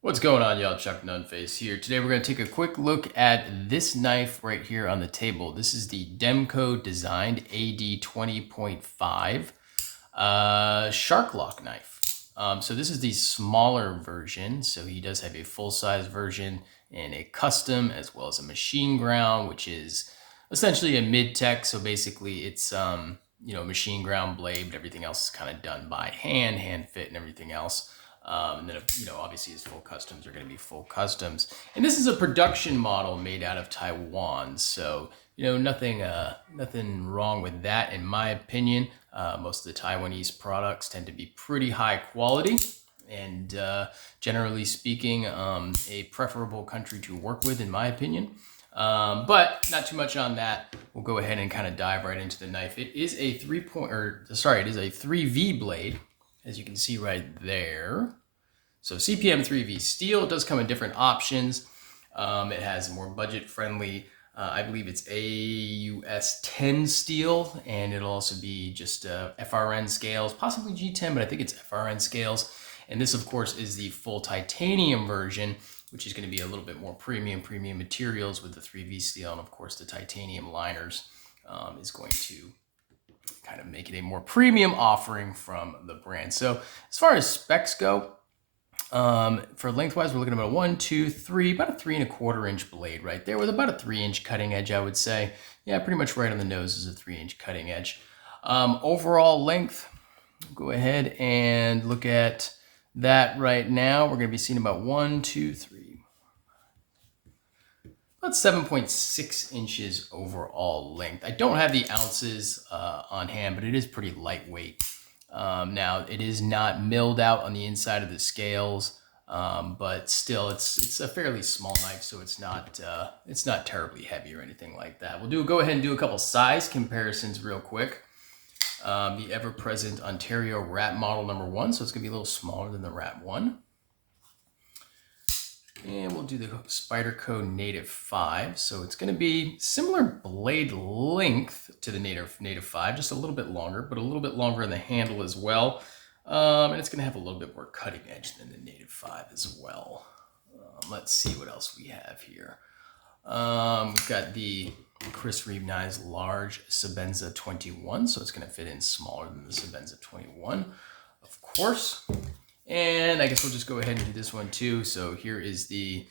What's going on, y'all? Chuck Nunface here. Today we're going to take a quick look at this knife right here on the table. This is the Demko designed AD 20.5 shark lock knife. So this is the smaller version. So he does have a full-size version and a custom, as well as a machine ground, which is essentially a mid-tech. So basically it's machine ground blade, but everything else is kind of done by hand fit and everything else. And then, obviously his full customs are going to be full customs. And this is a production model made out of Taiwan. So, nothing wrong with that, in my opinion. Most of the Taiwanese products tend to be pretty high quality and generally speaking, a preferable country to work with, in my opinion. But not too much on that. We'll go ahead and kind of dive right into the knife. It is a 3V blade, as you can see right there. So CPM 3V steel. It does come in different options. It has more budget-friendly, I believe it's AUS 10 steel, and it'll also be just FRN scales, possibly G10, but I think it's FRN scales. And this, of course, is the full titanium version, which is going to be a little bit more premium materials with the 3V steel, and of course the titanium liners is going to kind of make it a more premium offering from the brand. So as far as specs go, for lengthwise, we're looking at about about a 3.25 inch blade right there, with about a 3-inch cutting edge, I would say. Yeah, pretty much right on the nose is a 3-inch cutting edge. Overall length, go ahead and look at that right now. We're going to be seeing about about 7.6 inches overall length. I don't have the ounces on hand, but it is pretty lightweight. Now, it is not milled out on the inside of the scales, but still, it's a fairly small knife, so it's not terribly heavy or anything like that. We'll go ahead and do a couple size comparisons real quick. The ever-present Ontario Rat model number 1, so it's going to be a little smaller than the Rat 1. And we'll do the Spyderco Native 5. So it's going to be similar blade length to the Native 5, just a little bit longer, but a little bit longer in the handle as well. And it's going to have a little bit more cutting edge than the Native 5 as well. Let's see what else we have here. We've got the Chris Reeve Knives Large Sebenza 21, so it's going to fit in smaller than the Sebenza 21, of course. And I guess we'll just go ahead and do this one too. So here is the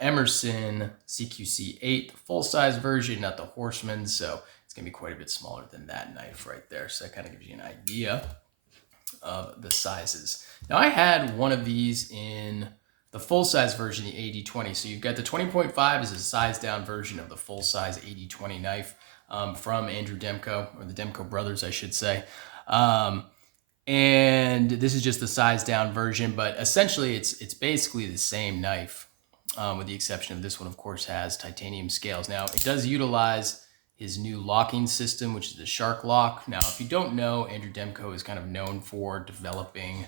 Emerson CQC 8, the full-size version, not the Horseman. So it's going to be quite a bit smaller than that knife right there. So that kind of gives you an idea of the sizes. Now, I had one of these in the full-size version, the AD20. So you've got the 20.5 is a size-down version of the full-size AD20 knife from Andrew Demko, or the Demko brothers, I should say. And this is just the size down version, but essentially it's basically the same knife, with the exception of this one, of course, has titanium scales. Now, it does utilize his new locking system, which is the Shark Lock. Now, if you don't know, Andrew Demko is kind of known for developing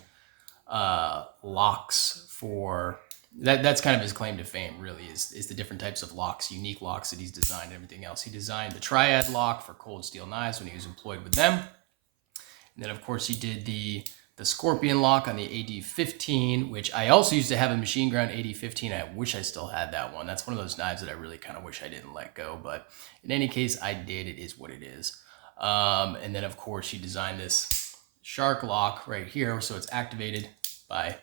locks for that's kind of his claim to fame, really, is the different types of locks, unique locks that he's designed and everything else. He designed the Triad lock for cold steel knives when he was employed with them. And then, of course, he did the Scorpion lock on the AD15, which I also used to have a machine ground AD15. I wish I still had that one. That's one of those knives that I really kind of wish I didn't let go. But in any case, I did. It is what it is. And then, of course, he designed this Shark lock right here. So it's activated by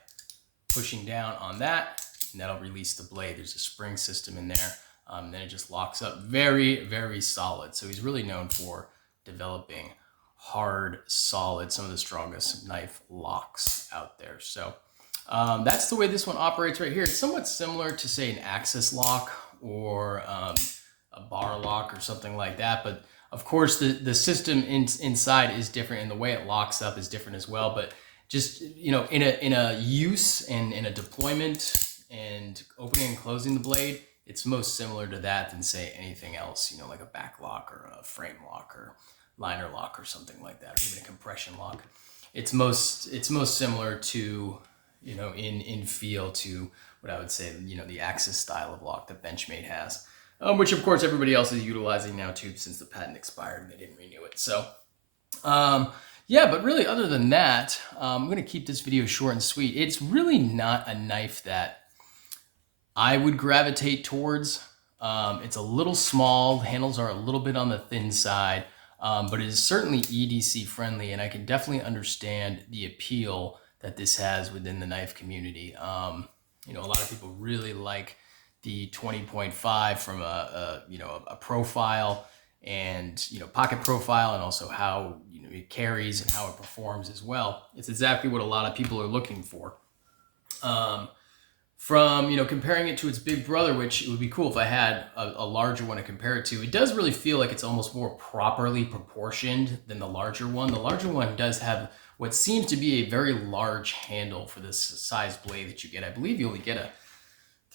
pushing down on that, and that'll release the blade. There's a spring system in there. Then it just locks up. Very, very solid. So he's really known for developing hard, solid, some of the strongest knife locks out there. So that's the way this one operates right here. It's somewhat similar to, say, an axis lock or a bar lock or something like that. But of course, the system inside is different, and the way it locks up is different as well. But just, in a use and in a deployment and opening and closing the blade, it's most similar to that than, say, anything else, like a back lock or a frame lock or liner lock or something like that, or even a compression lock. It's most similar to, in feel to what I would say, the Axis style of lock that Benchmade has, which of course everybody else is utilizing now too, since the patent expired and they didn't renew it. So Yeah, but really, other than that, I'm going to keep this video short and sweet. It's really not a knife that I would gravitate towards. It's a little small, the handles are a little bit on the thin side, but it is certainly EDC friendly, and I can definitely understand the appeal that this has within the knife community. You know, a lot of people really like the 20.5 from a profile and, you know, pocket profile, and also how, you know, it carries and how it performs as well. It's exactly what a lot of people are looking for. From, you know, comparing it to its big brother, which it would be cool if I had a larger one to compare it to, it does really feel like it's almost more properly proportioned than the larger one. The larger one does have what seems to be a very large handle for this size blade that you get. I believe you only get a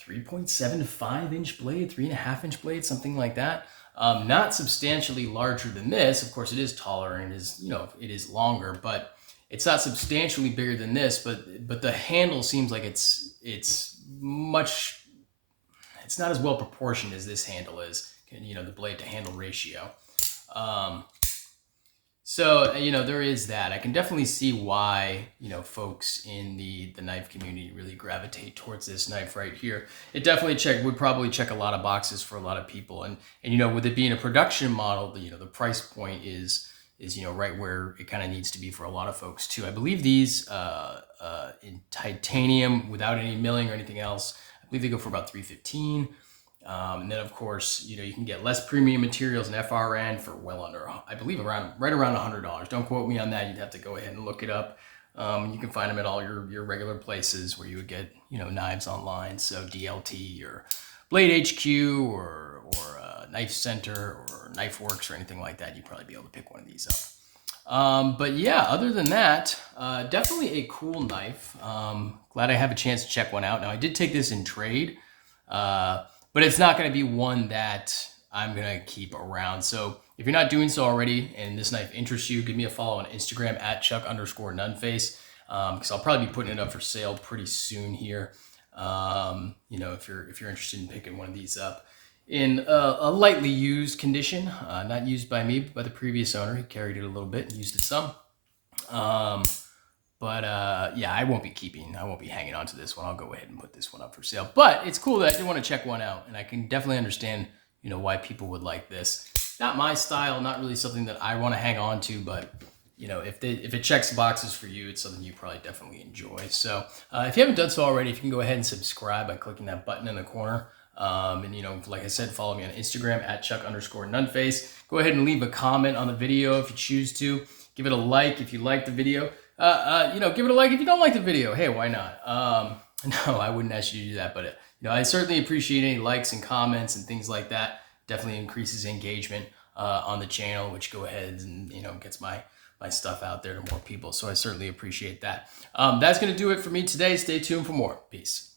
3.75 inch blade, 3.5 inch blade, something like that. Not substantially larger than this. Of course, it is taller and it is, you know, it is longer, but it's not substantially bigger than this. But the handle seems like it's not as well proportioned as this handle is. You know, the blade to handle ratio. So, you know, there is that. I can definitely see why, you know, folks in the knife community really gravitate towards this knife right here. It definitely would probably check a lot of boxes for a lot of people. And you know, with it being a production model, you know, the price point is, you know, right where it kind of needs to be for a lot of folks too. I believe these in titanium without any milling or anything else, I believe they go for about $315. And then, of course, you know, you can get less premium materials in FRN for well under, I believe, right around $100. Don't quote me on that. You'd have to go ahead and look it up. You can find them at all your regular places where you would get, you know, knives online. So DLT or Blade HQ or Knife Center or Knife Works or anything like that. You'd probably be able to pick one of these up. But yeah, other than that, definitely a cool knife. Glad I have a chance to check one out. Now, I did take this in trade. But it's not going to be one that I'm going to keep around. So if you're not doing so already and this knife interests you, give me a follow on Instagram at Chuck_Nunface. Because I'll probably be putting it up for sale pretty soon here. You know, if you're interested in picking one of these up in a lightly used condition, not used by me, but by the previous owner. He carried it a little bit and used it some. Yeah, I won't be hanging on to this one. I'll go ahead and put this one up for sale. But it's cool that I do want to check one out, and I can definitely understand, you know, why people would like this. Not my style, not really something that I want to hang on to, but you know, if it checks the boxes for you, it's something you probably definitely enjoy. So if you haven't done so already, if you can go ahead and subscribe by clicking that button in the corner. And you know, like I said, follow me on Instagram at Chuck_Nunface. Go ahead and leave a comment on the video if you choose to. Give it a like if you like the video. You know, give it a like if you don't like the video. Hey, why not? No, I wouldn't ask you to do that, but you know, I certainly appreciate any likes and comments and things like that. Definitely increases engagement on the channel, which go ahead and, you know, gets my stuff out there to more people. So I certainly appreciate that. That's going to do it for me today. Stay tuned for more. Peace.